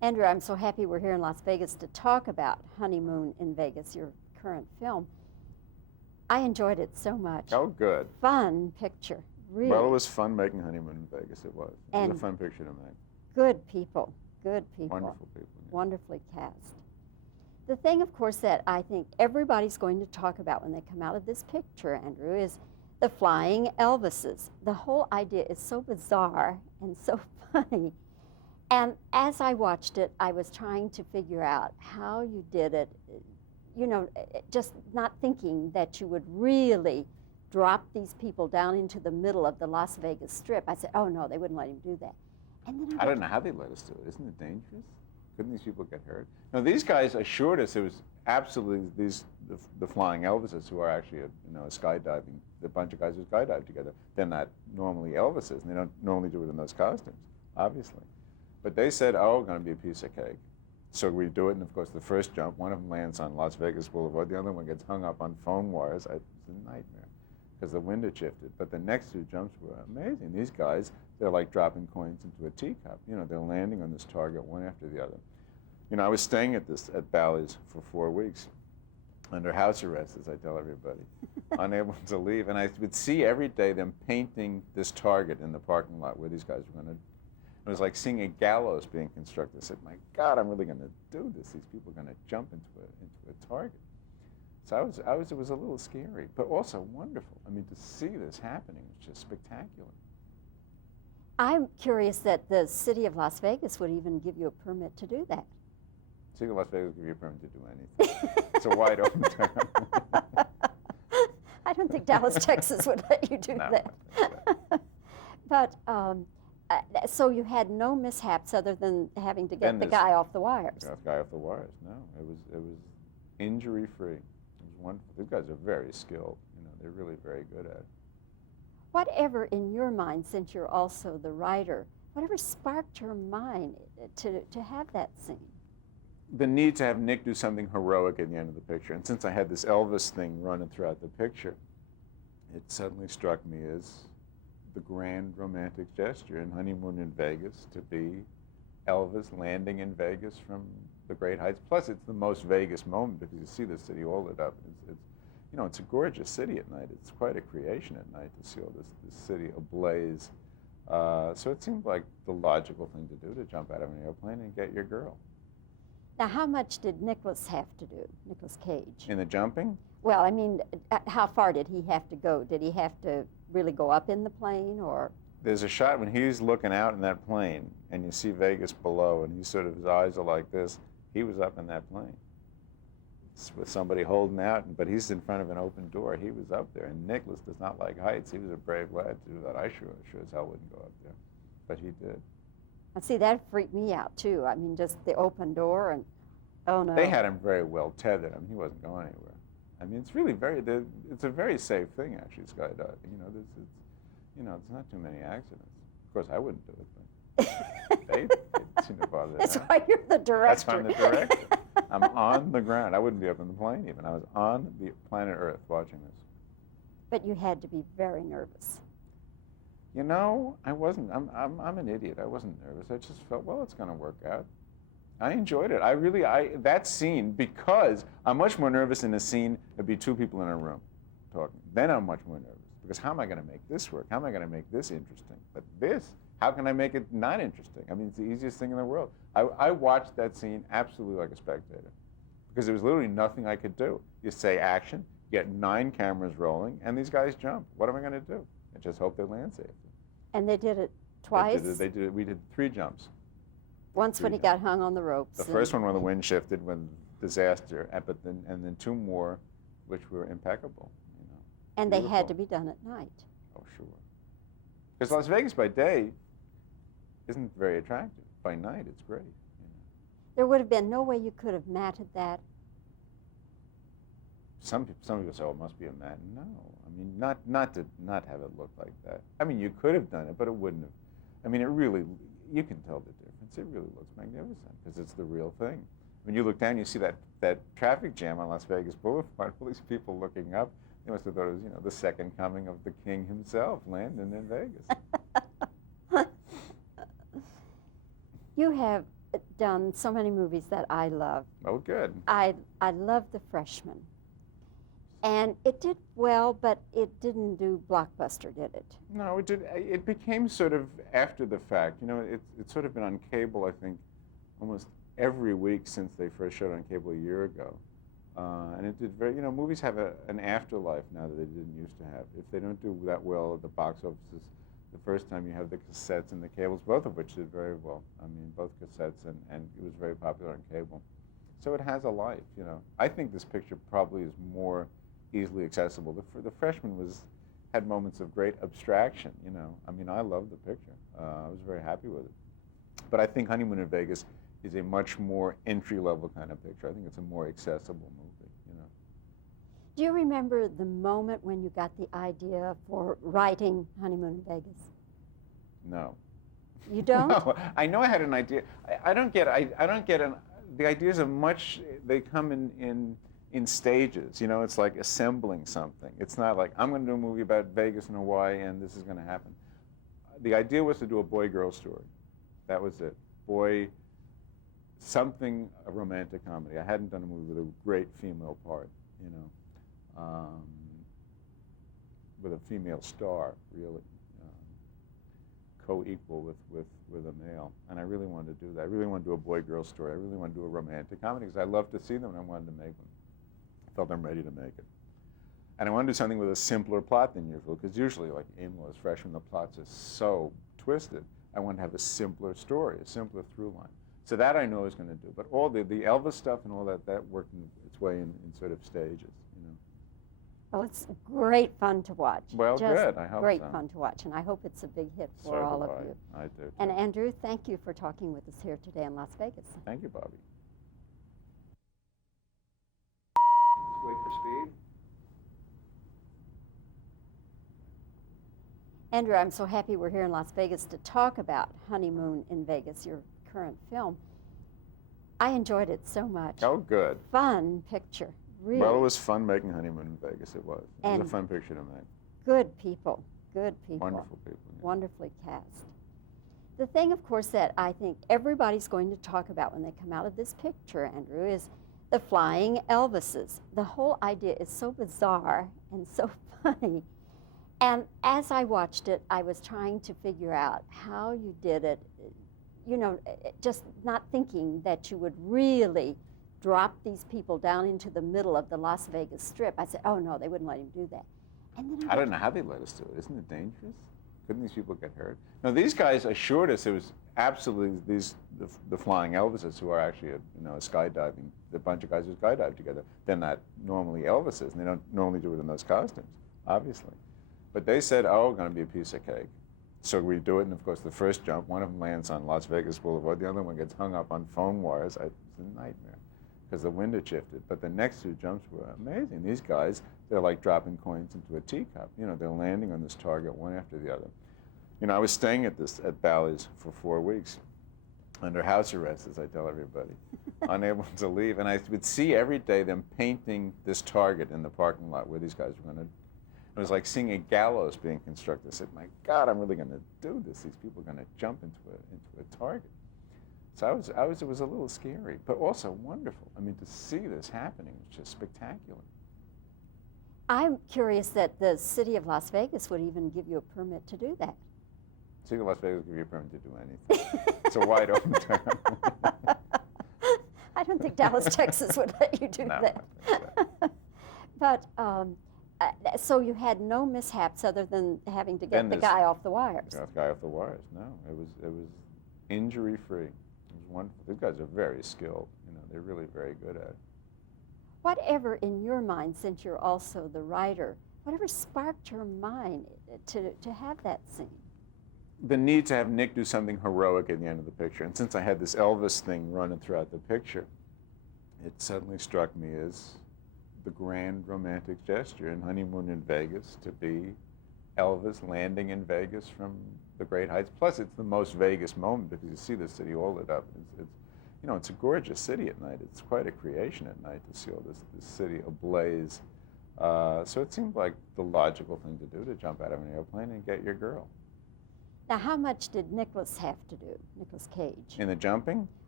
Andrew, I'm so happy we're here in Las Vegas to talk about Honeymoon in Vegas, your current film. I enjoyed it so much. Oh, good. Fun picture, really. Well, it was fun making Honeymoon in Vegas. It was. It was a fun picture to make. Good people. Wonderful people. Yeah. Wonderfully cast. The thing, of course, that I think everybody's going to talk about when they come out of this picture, Andrew, is the flying Elvises. The whole idea is so bizarre and so funny. And as I watched it, I was trying to figure out how you did it, you know, just not thinking that you would really drop these people down into the middle of the Las Vegas Strip. I said, oh, no, they wouldn't let him do that. And then I don't know how they let us do it. Isn't it dangerous? Couldn't these people get hurt? No, these guys assured us it was absolutely the flying Elvises who are actually a skydiving, the bunch of guys who skydive together. They're not normally Elvises, and they don't normally do it in those costumes, obviously. But they said, oh, it's going to be a piece of cake. So we do it, and of course the first jump, one of them lands on Las Vegas Boulevard, the other one gets hung up on phone wires. It's a nightmare, because the wind had shifted. But the next two jumps were amazing. These guys, they're like dropping coins into a teacup. You know, they're landing on this target one after the other. You know, I was staying at Bally's for 4 weeks, under house arrest, as I tell everybody, unable to leave. And I would see every day them painting this target in the parking lot where these guys were going to. It was like seeing a gallows being constructed. I said, my God, I'm really going to do this. These people are going to jump into a target. So it was a little scary, but also wonderful. I mean, to see this happening was just spectacular. I'm curious that the city of Las Vegas would even give you a permit to do that. City of Las Vegas will give you a permit to do anything. It's a wide open term. I don't think Dallas, Texas would let you do that. But so you had no mishaps other than having to get the guy off the wires. The guy off the wires. No, it was injury free. It was wonderful. These guys are very skilled. You know, they're really very good at it. Whatever in your mind, since you're also the writer, whatever sparked your mind to have that scene? The need to have Nick do something heroic at the end of the picture. And since I had this Elvis thing running throughout the picture, it suddenly struck me as the grand romantic gesture in Honeymoon in Vegas to be Elvis landing in Vegas from the great heights. Plus, it's the most Vegas moment because you see the city all lit up. It's a gorgeous city at night. It's quite a creation at night to see all this city ablaze. So it seemed like the logical thing to do, to jump out of an airplane and get your girl. Now, how much did Nicolas have to do, Nicolas Cage? In the jumping? Well, I mean, how far did he have to go? Did he have to really go up in the plane, or? There's a shot when he's looking out in that plane, and you see Vegas below, and his eyes are like this. He was up in that plane with somebody holding out, but he's in front of an open door. He was up there, and Nicolas does not like heights. He was a brave lad to do that. I sure as hell wouldn't go up there, but he did. And see, that freaked me out, too. I mean, just the open door and, oh, no. They had him very well tethered. I mean, he wasn't going anywhere. I mean, it's really it's a very safe thing, actually, skydiving. It's not too many accidents. Of course, I wouldn't do it, but they seem to bother That's why you're the director. That's why I'm the director. I'm on the ground. I wouldn't be up in the plane even. I was on the planet Earth watching this. But you had to be very nervous. You know, I wasn't. I'm an idiot. I wasn't nervous. I just felt, well, it's going to work out. I enjoyed it. That scene, because I'm much more nervous in a scene, there'd be two people in a room talking. Then I'm much more nervous, because how am I going to make this work? How am I going to make this interesting? But this, how can I make it not interesting? I mean, it's the easiest thing in the world. I watched that scene absolutely like a spectator, because there was literally nothing I could do. You say action, you get 9 cameras rolling, and these guys jump. What am I going to do? I just hope they land safely. And they did it twice? They did it. We did 3 jumps. Once when he got hung on the ropes. The first one when the wind shifted, when disaster, and then 2 more, which were impeccable. You know. And Beautiful. They had to be done at night. Oh, sure. Because Las Vegas by day isn't very attractive. By night, it's great. You know. There would have been no way you could have matted that. Some people say, oh, it must be a mat. No, I mean, not to not have it look like that. I mean, you could have done it, but it wouldn't have. I mean, it really, you can tell the difference. It really looks magnificent because it's the real thing. When you look down, you see that traffic jam on Las Vegas Boulevard. All these people looking up. They must have thought it was, the second coming of the king himself landing in Vegas. You have done so many movies that I love. Oh, good. I love The Freshman. And it did well, but it didn't do blockbuster, did it? No, it did. It became sort of after the fact. You know, it's sort of been on cable, I think, almost every week since they first showed it on cable a year ago. And it did very, you know, movies have an afterlife now that they didn't used to have. If they don't do that well at the box offices, the first time you have the cassettes and the cables, both of which did very well. I mean, both cassettes, and it was very popular on cable. So it has a life, you know. I think this picture probably is more easily accessible. The Freshman had moments of great abstraction, you know. I mean, I loved the picture. I was very happy with it. But I think Honeymoon in Vegas is a much more entry-level kind of picture. I think it's a more accessible movie, you know. Do you remember the moment when you got the idea for writing Honeymoon in Vegas? No. You don't? No, I know I had an idea. I don't get the ideas are much, they come in stages, you know. It's like assembling something. It's not like, I'm going to do a movie about Vegas and Hawaii and this is going to happen. The idea was to do a boy-girl story. That was it. Something, a romantic comedy. I hadn't done a movie with a great female part, you know, with a female star, really, co-equal with a male. And I really wanted to do that. I really wanted to do a boy-girl story. I really wanted to do a romantic comedy because I love to see them and I wanted to make them. I felt I'm ready to make it. And I wanted to do something with a simpler plot than usual, because usually, like In-Laws, Freshman, the plots are so twisted. I wanted to have a simpler story, a simpler through line. So that I know I was going to do. But all the Elvis stuff and all that worked its way in sort of stages, you know. Well, it's great fun to watch. Well, just good. I hope great so. fun to watch, and I hope it's a big hit for So all do of I. you. I do, too. And Andrew, thank you for talking with us here today in Las Vegas. Thank you, Bobbie. Wait for speed. Andrew, I'm so happy we're here in Las Vegas to talk about Honeymoon in Vegas, your current film. I enjoyed it so much. Oh, good. Fun picture, really. Well, it was fun making Honeymoon in Vegas. It was. It was And a fun picture to make. Good people, good people. Wonderful people. Yeah. Wonderfully cast. The thing, of course, that I think everybody's going to talk about when they come out of this picture, Andrew, is the flying Elvises. The whole idea is so bizarre and so funny. And as I watched it, I was trying to figure out how you did it, you know, just not thinking that you would really drop these people down into the middle of the Las Vegas Strip. I said, oh no, they wouldn't let him do that. And then I don't know how they let us do it. Isn't it dangerous? Couldn't these people get hurt? No, these guys assured us it was absolutely the flying Elvises who are actually a skydiving. The bunch of guys who skydive together. They're not normally Elvises, and they don't normally do it in those costumes, obviously. But they said, oh, it's going to be a piece of cake. So we do it, and of course, the first jump, one of them lands on Las Vegas Boulevard. The other one gets hung up on phone wires. It's a nightmare because the wind had shifted. But the next two jumps were amazing. These guys, they're like dropping coins into a teacup. You know, they're landing on this target one after the other. You know, I was staying at Bally's for 4 weeks under house arrest, as I tell everybody, unable to leave. And I would see every day them painting this target in the parking lot where these guys were going to. It was like seeing a gallows being constructed. I said, my God, I'm really going to do this. These people are going to jump into a target. So it was a little scary, but also wonderful. I mean, to see this happening was just spectacular. I'm curious that the city of Las Vegas would even give you a permit to do that. City of Las Vegas will give you a permit to do anything. It's a wide open term. I don't think Dallas, Texas would let you do that. But so you had no mishaps other than having to get the guy off the wires. The guy off the wires. No, it was injury free. It was wonderful. These guys are very skilled. You know, they're really very good at it. Whatever in your mind, since you're also the writer, whatever sparked your mind to have that scene? The need to have Nick do something heroic at the end of the picture. And since I had this Elvis thing running throughout the picture, it suddenly struck me as the grand romantic gesture in Honeymoon in Vegas to be Elvis landing in Vegas from the great heights. Plus, it's the most Vegas moment because you see the city all lit up. It's a gorgeous city at night. It's quite a creation at night to see all this city ablaze. So it seemed like the logical thing to do, to jump out of an airplane and get your girl. Now, how much did Nicolas have to do, Nicolas Cage? In the jumping?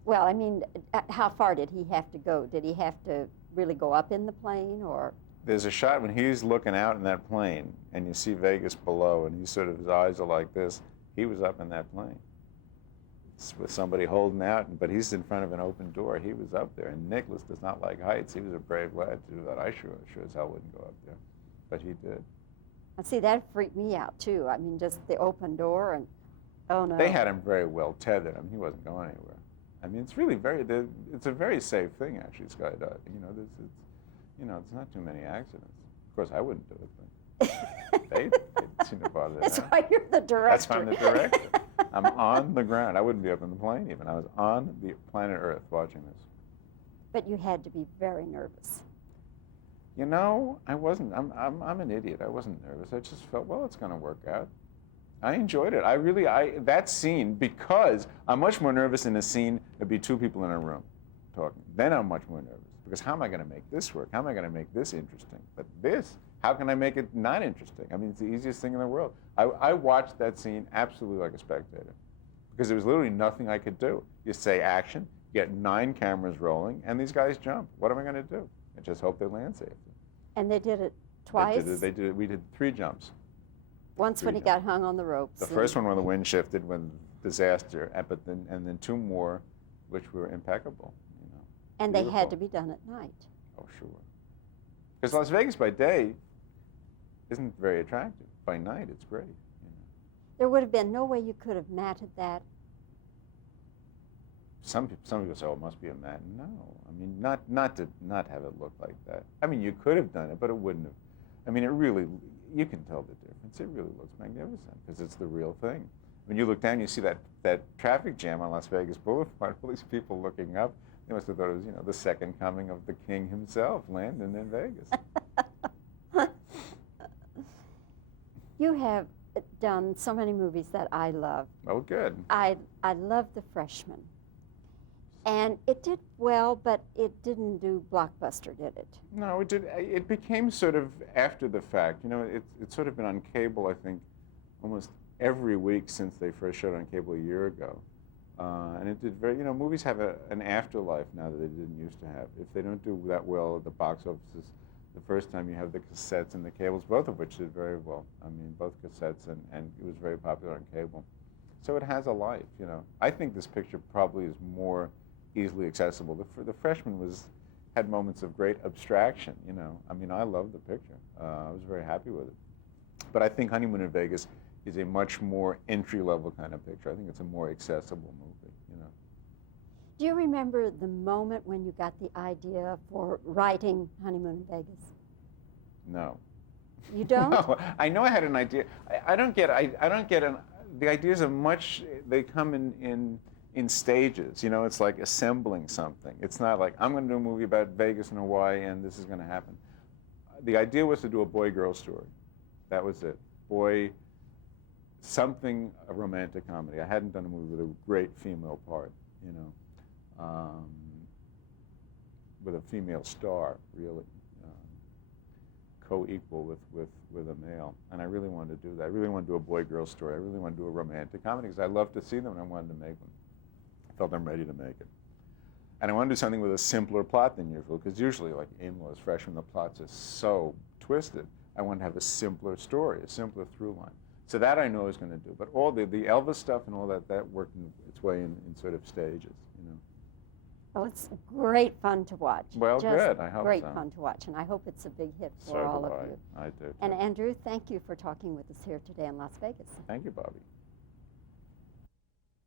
Well, I mean, how far did he have to go? Did he have to really go up in the plane, or? There's a shot when he's looking out in that plane, and you see Vegas below, and his eyes are like this. He was up in that plane with somebody holding out, but he's in front of an open door. He was up there, and Nicholas does not like heights. He was a brave lad to do that. I sure as hell wouldn't go up there, but he did. And see, that freaked me out too. I mean, just the open door, and oh no. They had him very well tethered. I mean, he wasn't going anywhere. I mean, it's really it's a very safe thing, actually, skydiving. It's not too many accidents. Of course, I wouldn't do it, but they seem to bother that. That's why you're the director. That's why I'm the director. I'm on the ground. I wouldn't be up in the plane even. I was on the planet Earth watching this. But you had to be very nervous. You know, I wasn't. I'm an idiot. I wasn't nervous. I just felt, well, it's going to work out. I enjoyed it. That scene, because I'm much more nervous in a scene, there'd be two people in a room talking. Then I'm much more nervous. Because how am I going to make this work? How am I going to make this interesting? But this, how can I make it not interesting? I mean, it's the easiest thing in the world. I watched that scene absolutely like a spectator. Because there was literally nothing I could do. You say action, you get 9 cameras rolling, and these guys jump. What am I going to do? I just hope they land safely. And they did it twice? They did it. We did 3 jumps. Once when he got hung on the ropes. The first one when the wind shifted, when disaster, and then 2 more, which were impeccable. And Beautiful. They had to be done at night. Oh, sure. Because Las Vegas by day isn't very attractive. By night, it's great. There would have been no way you could have matted that. Some people say, "Oh, it must be a mat." No, I mean, not have it look like that. I mean, you could have done it, but it wouldn't have. I mean, it really, you can tell the difference. It really looks magnificent because it's the real thing. When you look down, you see that traffic jam on Las Vegas Boulevard. All these people looking up. They must have thought it was, the second coming of the king himself landing in Vegas. You have done so many movies that I love. Oh, good. I love The Freshman. And it did well, but it didn't do blockbuster, did it? No, it did. It became sort of after the fact. It's sort of been on cable, I think, almost every week since they first showed it on cable a year ago. And it did very, movies have an afterlife now that they didn't used to have. If they don't do that well at the box offices, the first time you have the cassettes and the cables, both of which did very well. I mean, both cassettes and it was very popular on cable. So it has a life, I think this picture probably is more easily accessible. The Freshman had moments of great abstraction, I mean, I loved the picture. I was very happy with it. But I think Honeymoon in Vegas is a much more entry-level kind of picture. I think it's a more accessible movie, Do you remember the moment when you got the idea for writing Honeymoon in Vegas? No. You don't? No, I know I had an idea. I don't get the ideas are much, they come in stages, it's like assembling something. It's not like, I'm going to do a movie about Vegas and Hawaii and this is going to happen. The idea was to do a boy-girl story. That was it. A romantic comedy. I hadn't done a movie with a great female part, with a female star, really, co-equal with a male. And I really wanted to do that. I really wanted to do a boy-girl story. I really wanted to do a romantic comedy because I loved to see them and I wanted to make them. I felt I'm ready to make it. And I wanted to do something with a simpler plot than usual because usually, like In-Laws, Freshman, the plots are so twisted. I wanted to have a simpler story, a simpler through line. So that I know I was going to do. But all the Elvis stuff and all that worked its way in sort of stages, Well, it's great fun to watch. Well, Just good. I hope great so. fun to watch, and I hope it's a big hit for So all do of you. I do. Too. And Andrew, thank you for talking with us here today in Las Vegas. Thank you, Bobbie.